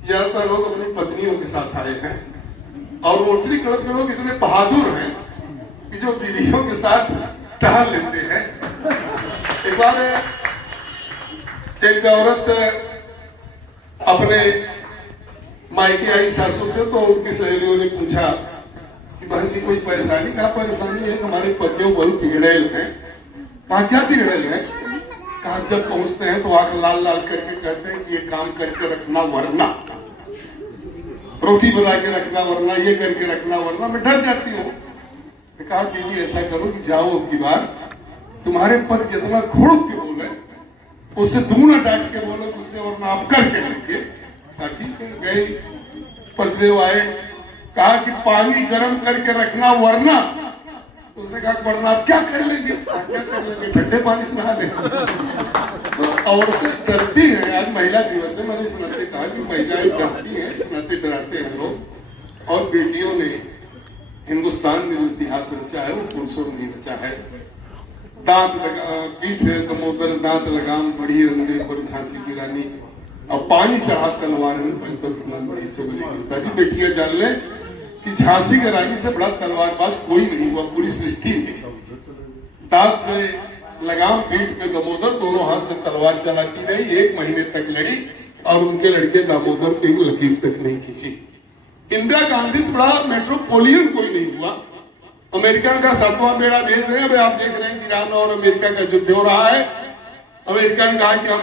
ज्यादातर लोग अपनी पत्नियों के साथ आए हैं और रोटरी क्लब के लोग इतने बहादुर हैं कि जो बीवियों के साथ टहल लेते हैं। एक बार एक औरत अपने मायके आई सासू से, तो उनकी सहेलियों ने पूछा कि बहन जी कोई परेशानी? कहा परेशानी है हमारे पतियों बहुत बिगड़ेल हैं। कहा क्या बिगड़ेल है? कहा जब पहुंचते हैं तो आंख लाल लाल करके कहते हैं कि ये काम करके रखना वरना, रोटी बना के रखना वरना, ये करके रखना वरना। मैं डर जाती हूँ। कहा दीदी ऐसा करो कि जाओ अब की बार तुम्हारे पति जितना घुड़क के बोले उससे दूना डांट के बोलो उससे, वरना आप करके लेंगे। कहा ठीक है। गए, पतिदेव आए, कहा कि पानी गर्म करके रखना वरना। उसने कहा वरना आप क्या कर लेंगे? क्या कर लेंगे? ठंडे पानी से नहा लेंगे। तो औरतें डरती हैं। आज महिला दिवस है, मैंने इस नाते कहा कि महिलाएं डरती हैं, इस नाते डराते हैं लोग। और बेटियों ने हिंदुस्तान में जो इतिहास रचा है वो पुरुषों ने रचा है। दांत लगा पीठ है दमोदर, दांत लगाम बढ़ी रंगे पर झांसी की रानी, और पानी चढ़ा तलवार में बड़ी से बड़ी। बेटियां जान ले कि झांसी की रानी से बड़ा तलवारबाज कोई नहीं हुआ पूरी सृष्टि में। दांत से लगाम, पीठ पे दमोदर, दोनों हाथ से तलवार चलाती रही। 1 महीने तक लड़ी और उनके लड़के दामोदर की लकीर तक नहीं खींची। इंदिरा गांधी से बड़ा मेट्रोपोलियन कोई नहीं हुआ। अमेरिका का 7वां बेड़ा भेज रहे हैं। अभी आप देख रहे हैं कि ईरान और अमेरिका का युद्ध हो रहा है। अमेरिका ने कहा कि हम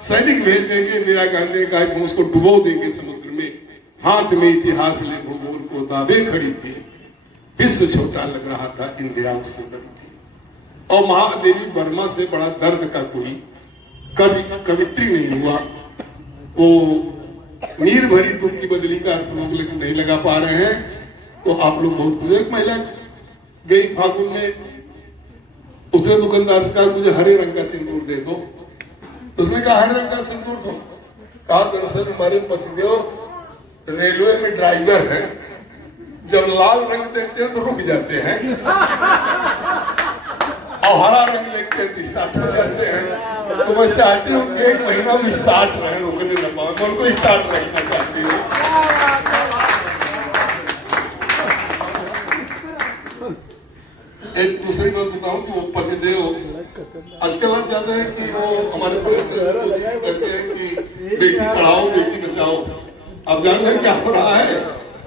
सैनिक भेज देंगे, इंदिरा गांधी ने कहा कि हम उसको डुबो देंगे समुद्र में। हाथ में इतिहास ले भूगोल को दाबे खड़ी थी। विश्व छोटा लग रहा था, इंदिरा उससे बड़ी थी। और महादेवी वर्मा से बड़ा दर्द का कोई कवित्री नहीं हुआ। वो नीर भरी दुख की बदली का अर्थ लोग लेकिन नहीं लगा पा रहे हैं। तो आप लोग बहुत कुछ। एक महिला गई फागुन में, उसने दुकानदार से कहा मुझे हरे रंग का सिंदूर दे दो। उसने कहा हरे रंग का सिंदूर दो। कहा दरअसल हमारे पतिदेव रेलवे में ड्राइवर है, जब लाल रंग देखते हैं तो रुक जाते हैं और हरा रंग देखते हैं तो स्टार्ट हो जाते हैं। तो मैं चाहती हूँ कि 1 महीना में स्टार्ट रहे, रुकने न पाए। मैं उनको स्टार्ट रखना चाहती हूँ। एक दूसरी बात बताऊं कि वो पतिदेव आजकल आप जानते हैं कि वो हमारे कहते हैं कि बेटी पढ़ाओ बेटी बचाओ। अब जान रहे हैं क्या हो रहा है?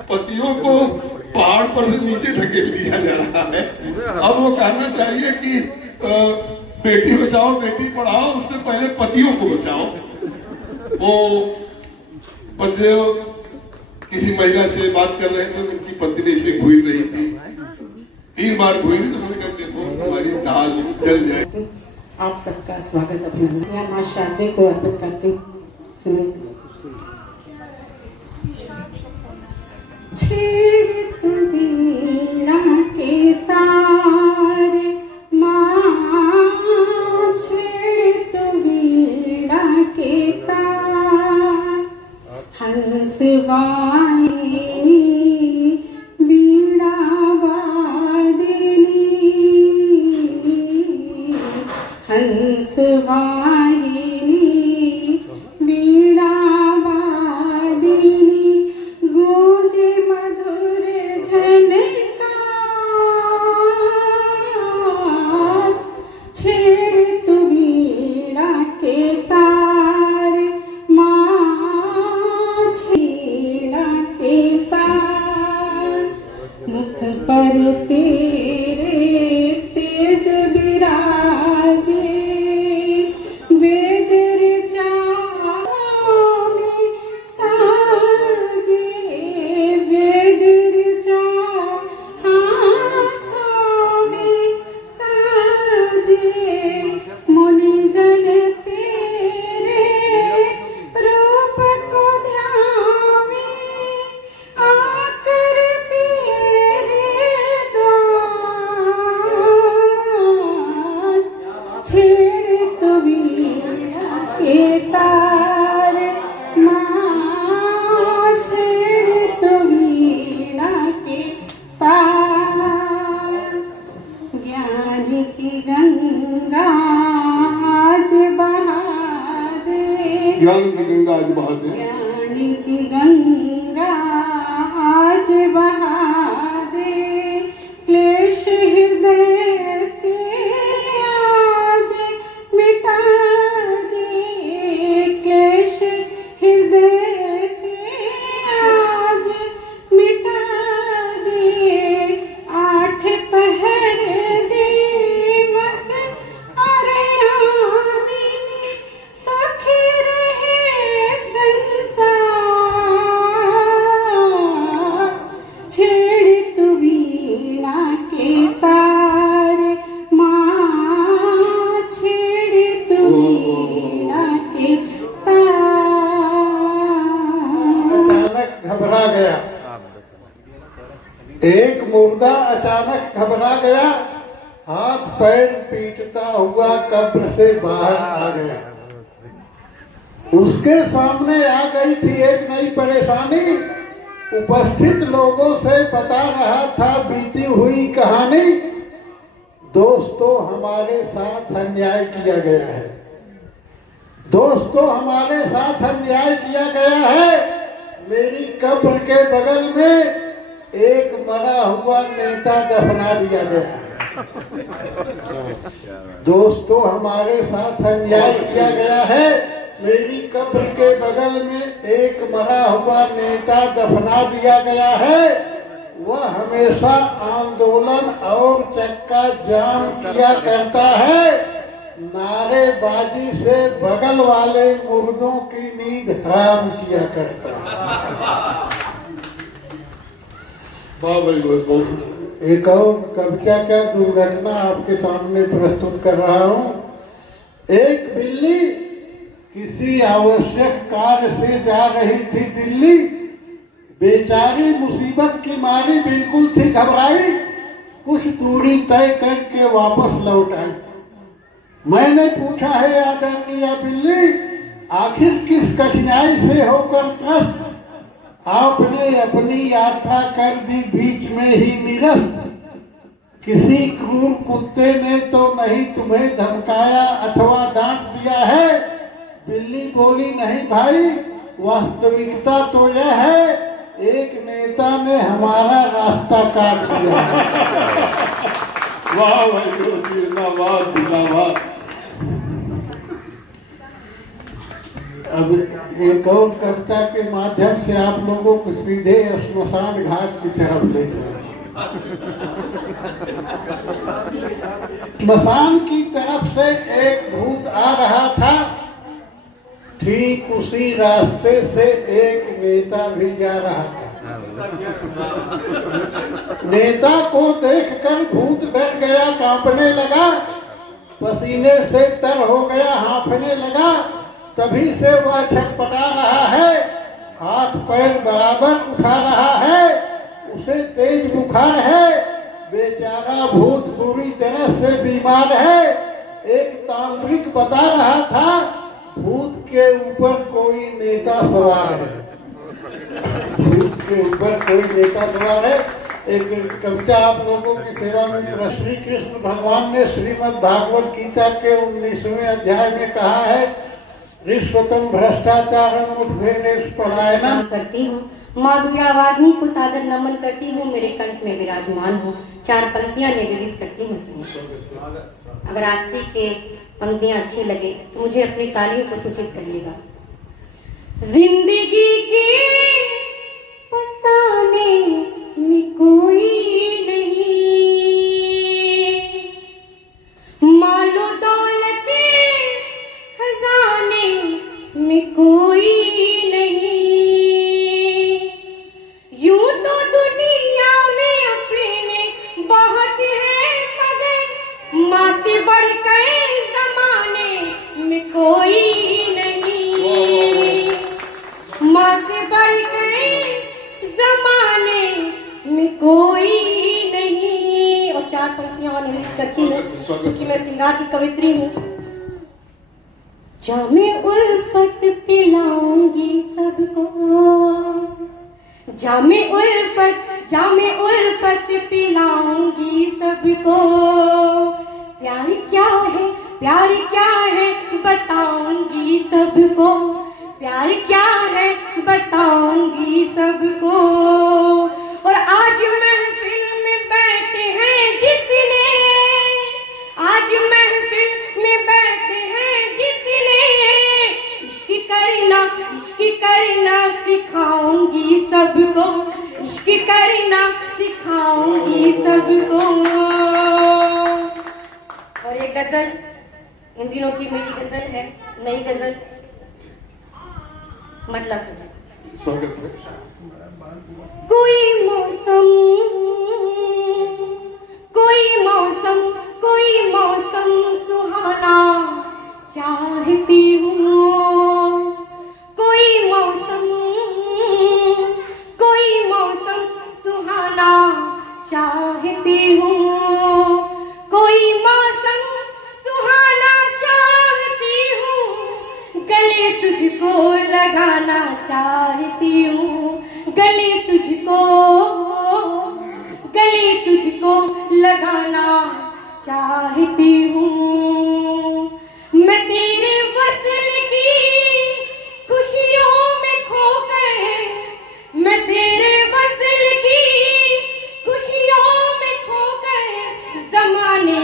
पतियों को पहाड़ पर से नीचे ढकेल दिया जा रहा है। अब वो कहना चाहिए कि बेटी बचाओ बेटी पढ़ाओ, उससे पहले पतियों को बचाओ। वो पतिदेव किसी महिला से बात कर रहे थे तो उनकी पत्नी इसे घूर रही थी। 3 बार घूरी तो उसने कहा देखो तुम्हारी दाल जल जाए। आप सबका स्वागत अपना मां शारदे को अर्पित करते सुनिए। छेड़ तू वीणा के तार मां, छेड़ तू वीणा के तार, हंस वाहिनी वीणा वादिनी, हंस वाहिनी वीणा वादिनी, गूंजे मधुर झनकार, छेड़ तू वीणा के तार मां, छेड़ा के तार, मुख पर तेरे तेज विराजे, वेद ऋचा में साजे, वेद ऋचा हाथों में साजे, मुनि जन तेरे रूप को ध्यावे, आकर तेरे द्वार, छेड़ तो वीणा के तार मां, छेड़ तो वीणा के तार, ज्ञान की गंगा आज बहा दे, ज्ञान की गंगा आज बहा दे, ज्ञान प्यारी की गंगा आज बहा दे, क्लेश हृदय से आज मिटा दे, क्लेश हृदय से आज मिटा दे, आठ पहर दे बस अरे आमिनी सखी रहे संसार, छेड़ तू वीणा के तार माँ, छेड़ तू वीणा के तार। अचानक घबरा गया, एक मुर्दा अचानक घबरा गया, हाथ पैर पीटता हुआ कब्र से बाहर आ गया। उसके सामने आ गई थी एक नई परेशानी, उपस्थित लोगों से बता रहा था बीती हुई कहानी। दोस्तों हमारे साथ अन्याय किया गया है, दोस्तों हमारे साथ अन्याय किया गया है। मेरी कब्र के बगल में एक मरा हुआ नेता दफना दिया गया है। दोस्तों हमारे साथ अन्याय किया गया है, मेरी कब्र के बगल में एक मरा हुआ नेता दफना दिया गया है। वह हमेशा आंदोलन और चक्का जाम किया करता है, नारेबाजी से बगल वाले मुर्दों की नींद हराम किया करता है। वाह भाई बहुत एक और कविता का दुर्घटना आपके सामने प्रस्तुत कर रहा हूँ। एक बिल्ली किसी आवश्यक कार्य से जा रही थी दिल्ली, बेचारी मुसीबत की मारी बिल्कुल थी घबराई, कुछ दूरी तय करके वापस लौट आई। मैंने पूछा है आदरणीय बिल्ली, आखिर किस कठिनाई से होकर त्रस्त आपने अपनी यात्रा कर दी बीच में ही निरस्त? किसी क्रूर कुत्ते ने तो नहीं तुम्हें धमकाया अथवा डांट दिया है? बिल्ली बोली नहीं भाई, वास्तविकता तो यह है, एक नेता ने हमारा रास्ता काट दिया। वाह भाई जिंदाबाद जिंदाबाद। अब एक और कविता के माध्यम से आप लोगों को सीधे श्मशान घाट की तरफ ले जाए। श्मशान की तरफ से एक भूत आ रहा था, ठीक उसी रास्ते से एक नेता भी जा रहा था। नेता को देखकर भूत डर गया, कांपने लगा, पसीने से तर हो गया, हांफने लगा। तभी से वह छटपटा रहा है, हाथ पैर बराबर उठा रहा है, उसे तेज बुखार है, बेचारा भूत बुरी तरह से बीमार है। एक तांत्रिक बता रहा था भूत के ऊपर कोई नेता सवार है, भूत के ऊपर कोई नेता सवार है। एक कविता आप लोगों की सेवा में श्री कृष्ण भगवान ने श्रीमद् भागवत गीता के 19वें अध्याय में कहा है, रिश्वतम भ्रष्टाचारम उठभेदेश पलायनम करती हूँ। माँ वीणावादिनी को सादर नमन करती हूँ, मेरे कंठ में विराजमान हो। चार पंक्तियाँ निवेदित करती हूँ। अगर आखिरी के पंक्तियाँ अच्छी लगे तो मुझे अपनी तालियों को सूचित करिएगा। जिंदगी की फसाने में कोई नहीं, मालो दौलते खजाने में कोई नहीं, यूं तो दुनिया में अपने बहुत है मगर माँ से बढ़कर जमाने में कोई नहीं, माँ से बढ़कर जमाने में कोई नहीं। और चार पंक्तियां और निवेदित करती हूँ क्योंकि मैं श्रृंगार की कवित्री हूँ। जामे उल्फत पिलाऊंगी सबको, जामे उल्फत पिलाऊंगी सबको, प्यार क्या है बताऊंगी सबको, प्यार क्या है बताऊंगी सबको। और आज महफिल में बैठे हैं जितने, आज महफिल में बैठे हैं जितने, इश्क करना सिखाऊंगी सबको, इश्क करना सिखाऊंगी सबको। और एक गजल इन दिनों की मेरी गजल है, नई गजल, मतलब स्वागत है। कोई मौसम, कोई मौसम, कोई मौसम सुहाना चाहती हूँ, कोई मौसम, कोई मौसम सुहाना चाहती हूँ, कोई मौसम सुहाना चाहती हूँ, गले तुझको लगाना चाहती हूँ, गले तुझको, गले तुझको लगाना चाहती हूँ। मैं तेरे वसल की खुशियों में खो गए, मैं तेरे वसल की खुशियों में खो गए, जमाने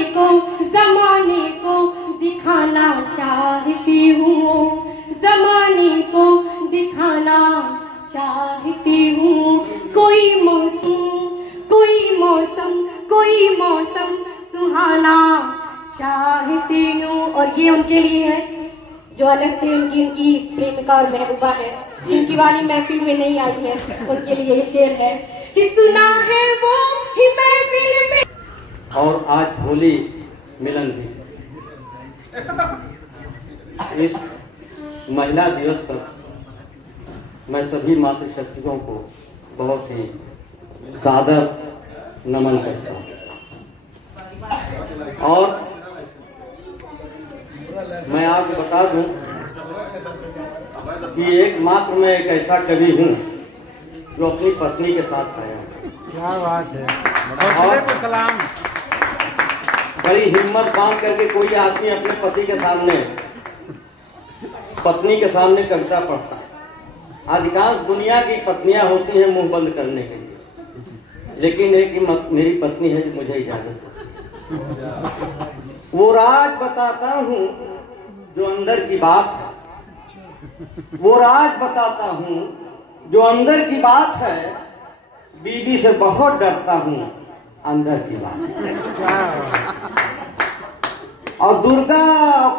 को दिखाना चाहती हूँ, जमाने को दिखाना चाहती हूँ। कोई मौसम, कोई मौसम, कोई मौसम सुहाना चाहती हूँ। और ये उनके लिए है जो अलग से इनकी प्रेमिका और महबूबा है, जिनकी वाली महफिल में नहीं आई है, उनके लिए ये शेर है कि सुना है वो ही महफिल में। और आज होली मिलन भी, इस महिला दिवस पर मैं सभी मातृशक्तियों को बहुत ही सादर नमन करता हूँ। और मैं आपको बता दूं कि एकमात्र मैं एक ऐसा कवि हूँ जो अपनी पत्नी के साथ आया हूँ। क्या बात है। और सलाम। बड़ी हिम्मत बांध करके कोई आदमी अपने पति के सामने, पत्नी के सामने कविता पढ़ता है। अधिकांश दुनिया की पत्नियां होती हैं मुंह बंद करने के लिए, लेकिन एक ही मेरी पत्नी है जो मुझे इजाजत है। वो राज बताता हूँ जो अंदर की बात है, वो राज बताता हूँ जो अंदर की बात है, बीवी से बहुत डरता हूँ अंदर की बात। और दुर्गा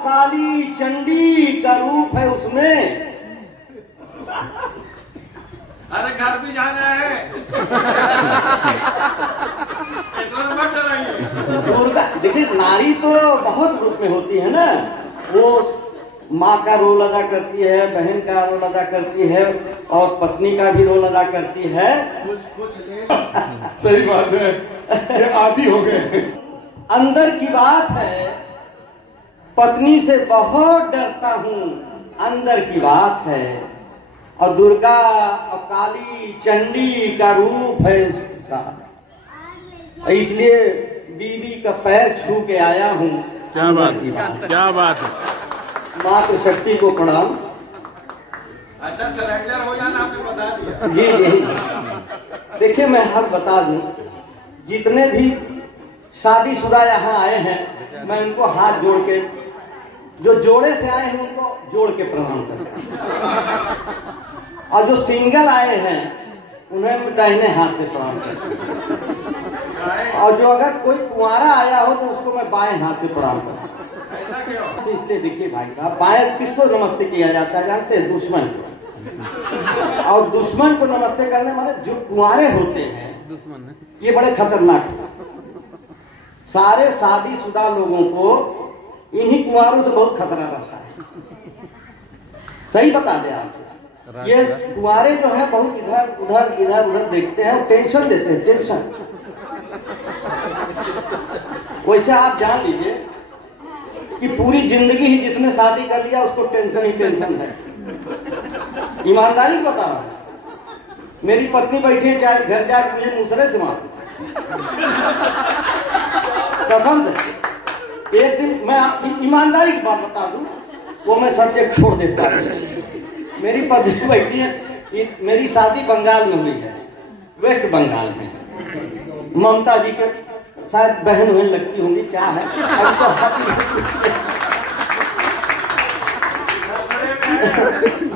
काली चंडी का रूप है उसमें। अरे घर भी जाना है। दुर्गा देखिए, नारी तो बहुत रूप में होती है ना। वो माँ का रोल अदा करती है, बहन का रोल अदा करती है, और पत्नी का भी रोल अदा करती है। सही बात है, ये आदी हो गए। अंदर की बात है, पत्नी से बहुत डरता हूँ अंदर की बात है। और दुर्गा और काली चंडी का रूप है उसका, इसलिए बीबी का पैर छू के आया हूँ। क्या बात, क्या बात है। मातृशक्ति को प्रणाम। अच्छा सरेंडर हो जाना आपने बता दिया। जी देखिए, मैं हर बता दूं, जितने भी शादीशुदा यहाँ आए हैं, मैं उनको हाथ जोड़ के, जो जोड़े से आए हैं उनको जोड़ के प्रणाम करता हूं। और जो सिंगल आए हैं उन्हें दाहिने हाथ से प्रणाम करता हूं। और जो अगर कोई कुंवारा आया हो तो उसको मैं बाएं हाथ से प्रणाम करता हूं। ऐसा क्यों? इसलिए देखिए भाई साहब, बाएं किसको नमस्ते किया जाता है जानते हैं? दुश्मन को। और दुश्मन को नमस्ते करने वाले जो कुंवारे होते हैं, ये बड़े खतरनाक हैं। सारे शादीशुदा लोगों को इन्हीं कुंवारों से बहुत खतरा रहता है। सही बता दें आप, ये कुंवारे जो है बहुत इधर उधर देखते हैं और टेंशन देते हैं, टेंशन। वैसे आप जान लीजिए कि पूरी जिंदगी ही जिसने शादी कर लिया उसको टेंशन ही टेंशन है। ईमानदारी बता रहा हूं। मेरी पत्नी बैठी है, चाहे घर जाए मुझे दूसरे से मार, कसम से। एक दिन मैं ईमानदारी की बात बता दूं, वो मैं सब्जेक्ट छोड़ देता हूं। मेरी पत्नी बैठी है, मेरी शादी बंगाल में हुई है, वेस्ट बंगाल में। ममता जी के शायद बहन हुई लगती होंगी, क्या है अब तो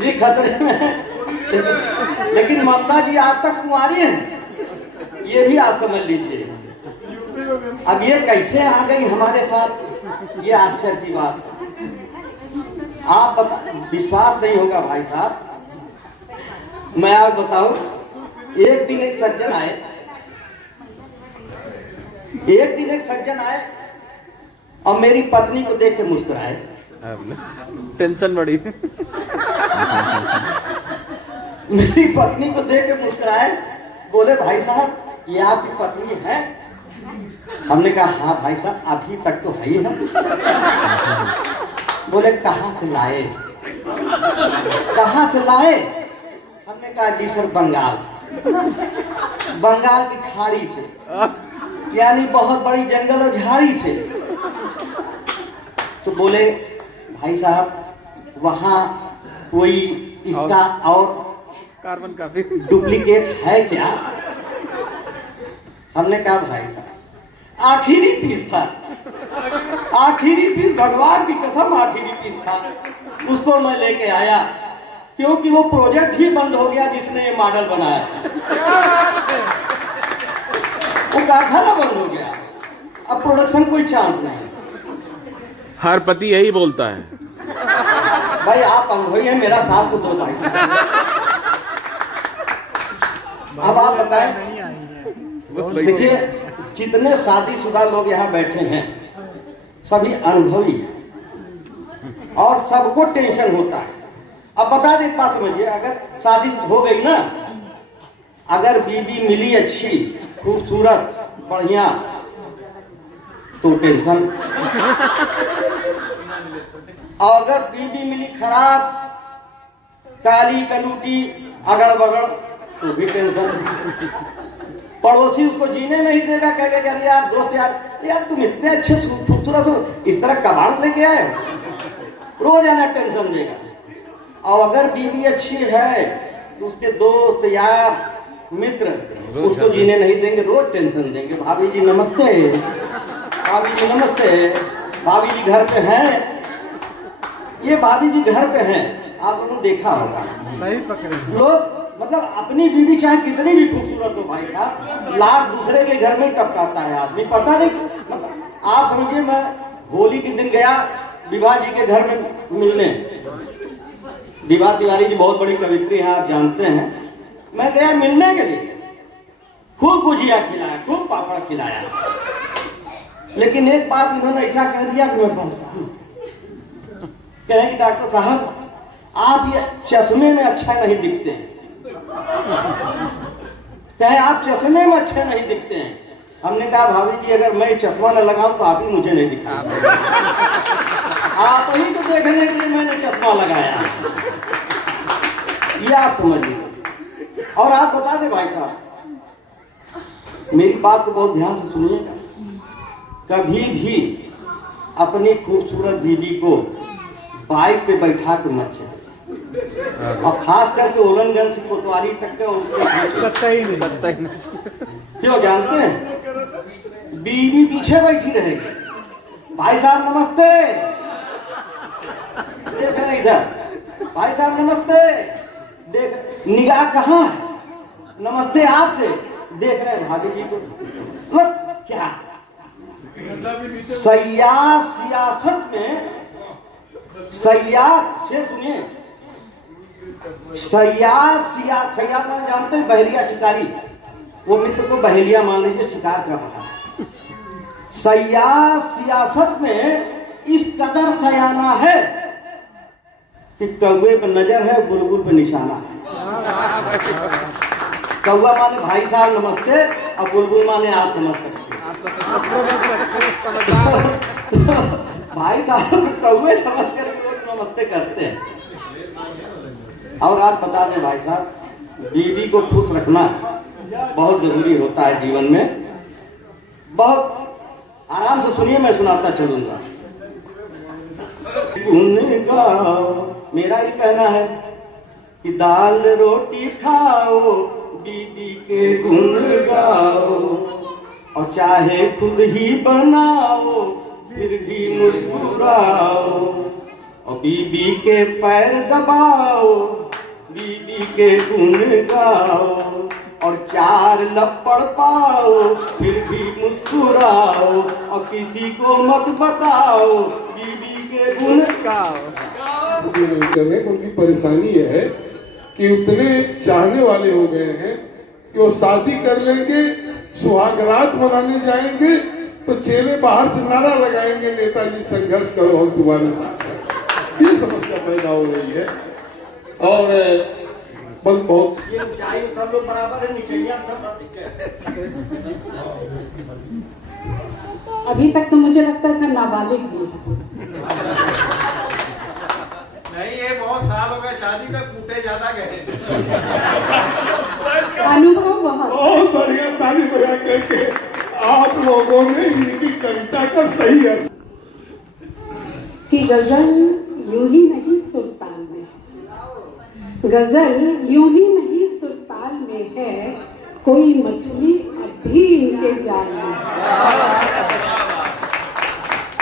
जी खतरे में है। लेकिन ममता जी आज तक कुंवारी हैं, ये भी आप समझ लीजिए। अब ये कैसे आ गई हमारे साथ, ये आश्चर्य की बात है। आप बता, विश्वास नहीं होगा भाई साहब, मैं आपको बताऊं, एक दिन एक सज्जन आए और मेरी पत्नी को देख के मुस्कुराए। टेंशन बढ़ी। मेरी पत्नी को देख के मुस्कुराए, बोले भाई साहब ये आपकी पत्नी है? हमने कहा हाँ भाई साहब अभी तक तो है ही है। बोले कहाँ से लाए? हमने कहा जी सर बंगाल से, बंगाल की खाड़ी से, यानी बहुत बड़ी जंगल और झाड़ी से। तो बोले भाई साहब वहाँ कोई इसका और कार्बन कॉपी डुप्लीकेट है क्या? हमने कहा भाई साहब आखिरी पीस था, भगवान की कसम आखिरी पीस था, उसको मैं लेके आया क्योंकि वो प्रोजेक्ट ही बंद हो गया जिसने ये मॉडल बनाया। वो कारखाना बंद हो गया, अब प्रोडक्शन कोई चांस नहीं। हर पति यही बोलता है। भाई आप अनुभवी हैं, मेरा साथ तो दो भाई। अब आप बताएं, देखिए जितने शादीशुदा लोग यहाँ बैठे हैं सभी अनुभवी हैं और सबको टेंशन होता है। अब बता दे, बात समझिए, अगर शादी हो गई ना, अगर बीबी मिली अच्छी खूबसूरत बढ़िया तो टेंशन, और अगर बीबी मिली खराब काली कलूटी अगड़ बगड़ तो भी टेंशन। पड़ोसी उसको जीने नहीं देगा, कहेगा यार दोस्त यार तुम इतने अच्छे खूबसूरत हो, इस तरह कबाड़ लेके आए, रोज आना टेंशन देगा। और अगर बीवी अच्छी है तो उसके दोस्त यार मित्र उसको जीने नहीं देंगे, रोज टेंशन देंगे। भाभी जी नमस्ते, भाभी जी नमस्ते, भाभी जी घर पे हैं, ये भाभी जी घर पे हैं, आप लोगों ने देखा होगा। सही पकड़े लोग मतलब अपनी बीवी चाहे कितनी भी खूबसूरत हो भाई साहब, लाख दूसरे के घर में टपकाता है आदमी, पता नहीं। मतलब आप समझिए, मैं होली के दिन गया विवाह जी के घर में मिलने, विवाह तिवारी जी बहुत बड़ी कवित्री हैं, आप जानते हैं। मैं गया मिलने के लिए, खूब गुजिया खिलाया, खूब पापड़ खिलाया, लेकिन एक बात इन्होंने ऐसा कह दिया कि मैं परेशान। कहें कि डॉक्टर साहब आप ये चश्मे में अच्छा नहीं दिखते हैं। कहे आप चश्मे में अच्छे नहीं दिखते हैं। हमने कहा भाभी जी अगर मैं चश्मा न लगाऊं तो आप ही मुझे नहीं दिखा, आप ही तो देखने के लिए मैंने चश्मा लगाया, ये आप समझ लीजिए। और आप बता दें भाई साहब, मेरी बात को बहुत ध्यान से सुनिएगा, कभी भी अपनी खूबसूरत बीवी को बाइक पे बैठा के मत चले, और खास करके ओलनगंज से कोतवाली तक के क्यों जानते हैं, बीवी पीछे बैठी रहेगी। भाई साहब नमस्ते, देख रहे इधर, भाई साहब नमस्ते, देख निगाह कहाँ है, नमस्ते आपसे, देख रहे हैं भाभी जी को। क्या सियासत में सयाद से सुनिए, सयाद मान जानते हैं, बहेलिया शिकारी, वो मित्र को बहेलिया मान लीजिए शिकार कर रहा है। सियासत में इस कदर सयाना है कि कौवे पर नजर है, बुलबुल पर निशाना है। कौवा माने भाई साहब नमस्ते, और बुलबुल माने आप समझ सकते हैं। भाई साहब कौवे समझ कर नमस्ते करते हैं। और आप बता दें भाई साहब, बीवी को खुश रखना बहुत जरूरी होता है जीवन में। बहुत आराम से सुनिए, मैं सुनाता चलूंगा। उनका मेरा ही कहना है, कि दाल रोटी खाओ, बीबी के गुण गाओ, और चाहे खुद ही बनाओ फिर भी मुस्कुराओ, और बीबी के पैर दबाओ, बीबी के गुण गाओ, और 4 लपड़ पाओ फिर भी मुस्कुराओ, और किसी को मत बताओ बीबी के गुण गाओ। नहीं कर रहे, उनकी परेशानी यह है कि उतने चाहने वाले हो गए हैं कि वो शादी कर लेंगे, सुहागरात मनाने जाएंगे तो चेले बाहर से नारा लगाएंगे, नेताजी संघर्ष करो हम तुम्हारे साथ हैं। ये समस्या पैदा हो रही है। और बहुत ये ऊंचाई में सब लोग बराबर है, नीचे सब अभी तक तो मुझे लगता था नाबालिग भी है। नहीं, ये बहुत साल हो गए शादी का, कूटे ज्यादा गए। अनुभव बहुत बहुत बढ़िया, ताली बजा करके आप लोगों ने इनकी कविता का सही अर्थ कि गजल यूं ही नहीं सुरताल में है, गजल यूं ही नहीं सुरताल में है, कोई मछली अब भी इनके जाल में है।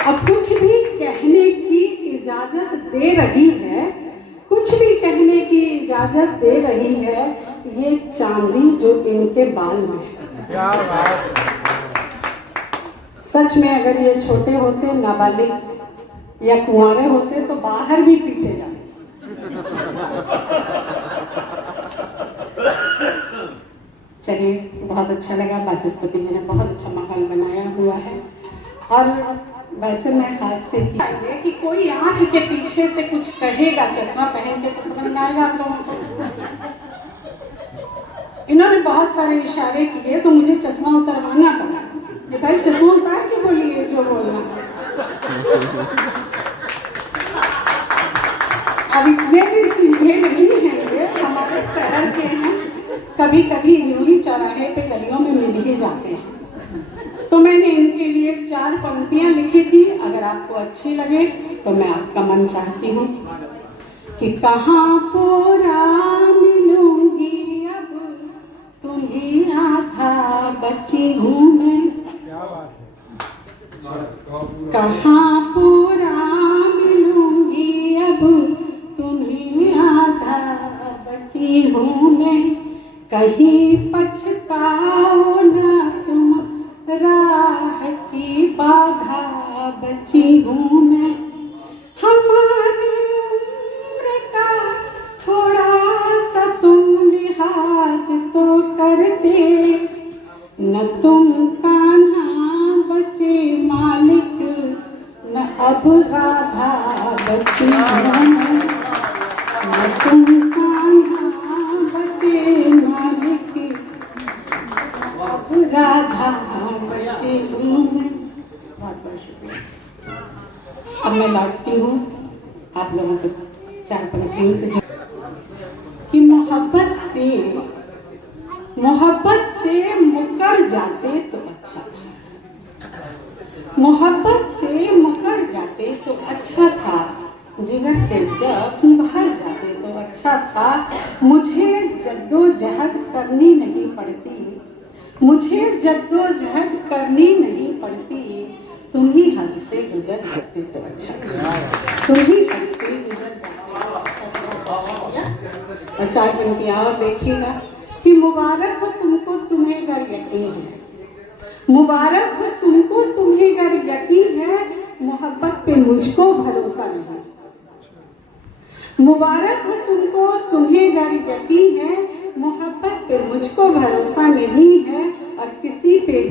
अब कुछ भी कहने की इजाजत दे रही है, कुछ भी कहने की इजाजत दे रही है, ये चांदी जो इनके बाल में है। सच में अगर ये छोटे होते, नाबालिग या कुंवारे होते तो बाहर भी पीटे जाते। चलिए, बहुत अच्छा लगा, वाचस्पति जी ने बहुत अच्छा माहौल बनाया हुआ है। और वैसे मैं हाथ से किया कि कोई आंख के पीछे से कुछ कहेगा, चश्मा पहन के तो समझ में आएगा आप लोगों को। इन्होंने बहुत सारे इशारे किए तो मुझे चश्मा उतरवाना पड़ा कि भाई चश्मा उतार के बोलिए जो बोलना। अब इतने भी सीधे नहीं हैं, ये हमारे शहर के हैं, कभी कभी यूं ही चौराहे पे गलियों में मिल ही जाते हैं। तो मैंने इनके लिए 4 पंक्तियां लिखी थी, अगर आपको अच्छी लगे तो मैं आपका मन चाहती हूँ कि कहाँ पूरा मिलूंगी अब तुम्हें आधा बची हूँ मैं, कहाँ पूरा मिलूंगी अब तुम्हें आधा बची हूँ मैं, कहीं पछताओ ना तुम राह की बाधा बची हूँ मैं, हमारी उम्र का थोड़ा सा तुम लिहाज तो करते, न तुम कान्हा बचे मालिक, न अब राधा बची हूँ मैं, न तुम कान्हा बचे मालिक, अब राधा बची हूँ मैं। बहुत बहुत शुक्रिया। अब मैं लौटती हूँ आप लोगों को 4 पंक्तियों से कि मोहब्बत से मुकर जाते तो अच्छा था, मोहब्बत से मुकर जाते तो अच्छा था, जिगर के जख्म भर जाते तो अच्छा था, मुझे जद्दोजहद करनी नहीं पड़ती, मुझे जद्दोजहद करनी नहीं पड़ती, तुम ही हद से गुजर जाते तो अच्छा था, तुम ही हद से गुजर जाते। और 4 पंक्तियां और देखिएगा कि मुबारक हो तुमको तुम्हें गर यकीन है, मुबारक हो तुमको तुम्हें गर यकीन है, मोहब्बत पे मुझको भरोसा नहीं, मुबारक हो तुमको तुम्हें गर यकीन है, मोहब्बत पे मुझको भरोसा नहीं है, और किसी पे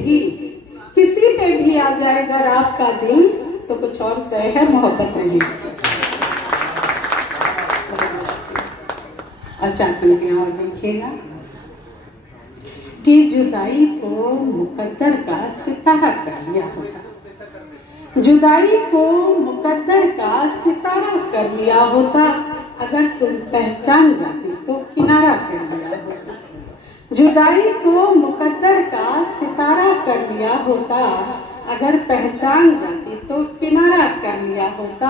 भी आ जाए अगर आपका दिल तो कुछ और सही है, मोहब्बत नहीं। और 4 पंक्तियां और देखिएगा कि जुदाई को मुकद्दर का सितारा कर लिया होता, जुदाई को मुकद्दर का सितारा कर लिया होता, अगर तुम पहचान जाती तो किनारा कर लिया होता, जुदाई को मुकद्दर का सितारा कर लिया होता, अगर पहचान जाती तो किनारा कर लिया होता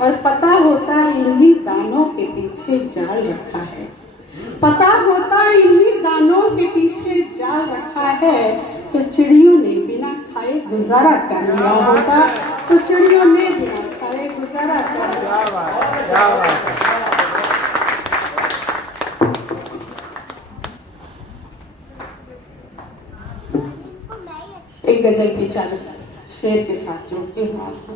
और पता होता इन्हीं दानों के पीछे जाल रखा है, पता होता इन्हीं दानों के पीछे जाल रखा है, तो चिड़ियों ने बिना खाए गुजारा कर लिया होता, तो चिड़ियों ने बिना खाए गुजारा कर लिया। एक गजल की चालू शेर के साथ जोड़ती हूँ आपको।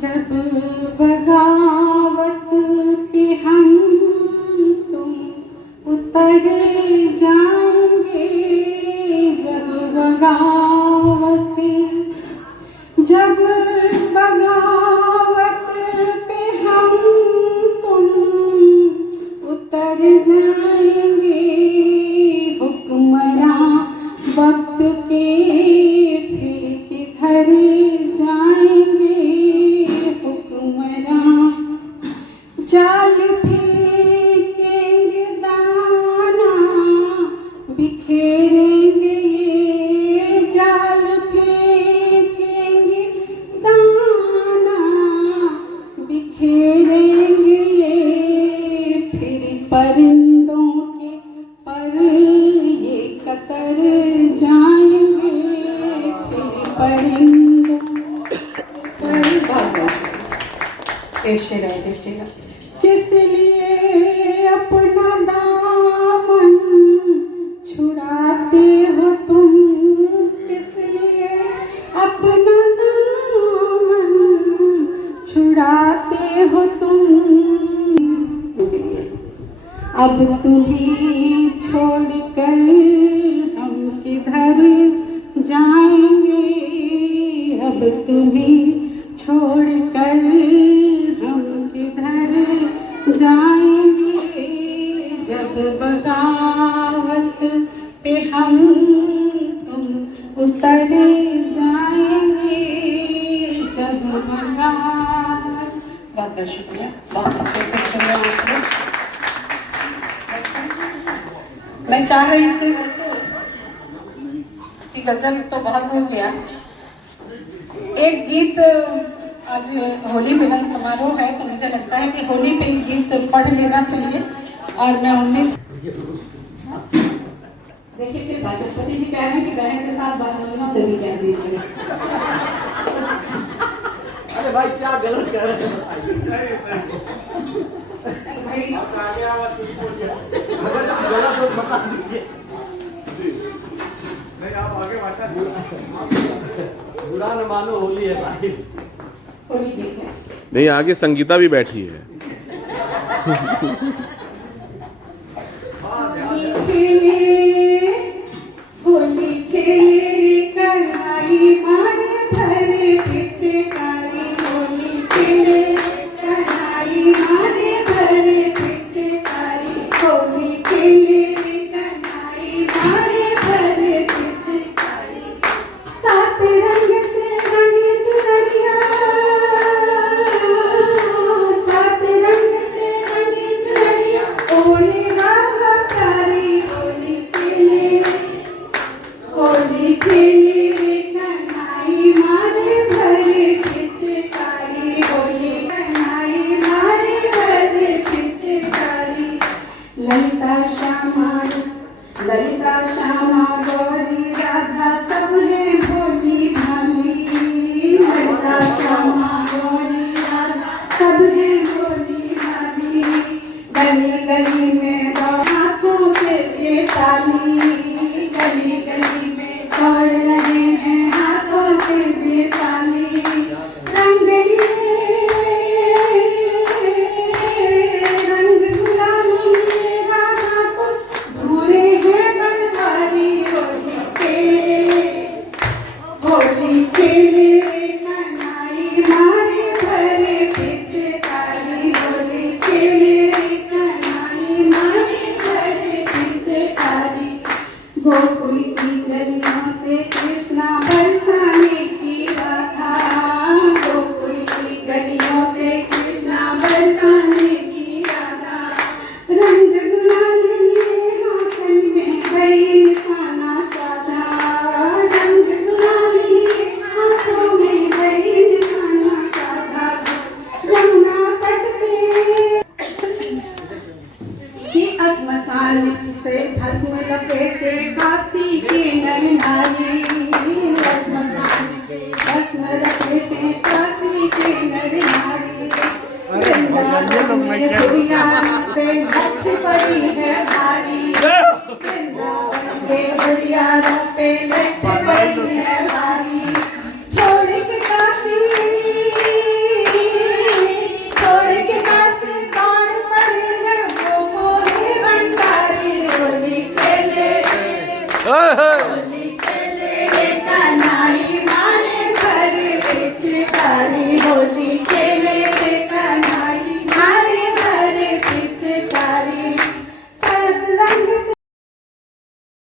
जब बगावत पे हम तुम उतर जाएंगे, जब बगावत पे हम तुम उतर जाएंगे, हुक्मरां वक्त के फिर किधर जाएंगे, हुक्मरां जाल फेंकेंगे दाना बिखेरेंगे, ये जाल फेंकेंगे दाना बिखेरेंगे, ये फिर परिंदों के पर ये कतर जाएंगे, फिर परिंदों किस लिए अपना दामन छुड़ाते हो तुम, किस लिए अपना दामन छुड़ाते हो तुम, अब तुम्हें छोड़कर हम किधर जाएंगे, अब तुम्हें छोड़कर हम किधर जाएंगे, जब बगावत पे हम तुम उतर जाएंगे, जब बगावत। बहुत बहुत शुक्रिया, बहुत अच्छे से सुने आपने। मैं चाह रही थी वैसे कि गजल तो बहुत हो गया, एक गीत आज होली मिलन समारोह है, तो मुझे लगता है कि होली पे गीत पढ़ लेना चाहिए, और मैं उम्मीद देखिए फिर वाचस्पति जी कह रहे हैं कि बहन के साथ बालमंदिरों से भी कह दीजिए। अरे भाई क्या गलत कह रहे हैं भाई गलत हो बता दीजिए, नहीं आप आगे बात बुरा न मानो, होली है भाई। होली गीत है। नहीं, आगे संगीता भी बैठी है। होली खेले कढ़ाई मारे भरे पिचकारी, होली खेले कढ़ाई मारे भरे पिचकारी, होली खेले कढ़ाई मारे भरे पिचकारी, सात रंग से रंगी चुनरिया, सात रंग से रंगी चुनरिया ओढ़े राधा तारी, होली खेले कन्हई मारे भरे पिचकारी, होली कन्हई मारे भरे पिचकारी, ललिता श्यामा गौरी राधा सबने भोली भाली, ललिता श्यामा गौरी राधा सबने भोली भाली, गली गली में दौड़ हाथों से ये ताली, गली गली में दौड़ रहे हैं हाथों से ये ताली, रंग गुलाली राधा को भूरे हैं बनवारी, होली खेले कन्हई मारे भरे पिचकारी, होली खेले कन्हई मारे भरे पिचकारी, गोकुल की गलियों से कृष्णा बरसाने की राधा, गोकुल की गलियों से कृष्णा बरसाने की राधा, बुढ़ियारों पे बैठ गई है भारी। छोड़ के काशी कौन पड़ेगा वो मोरे भंडारी। होली खेले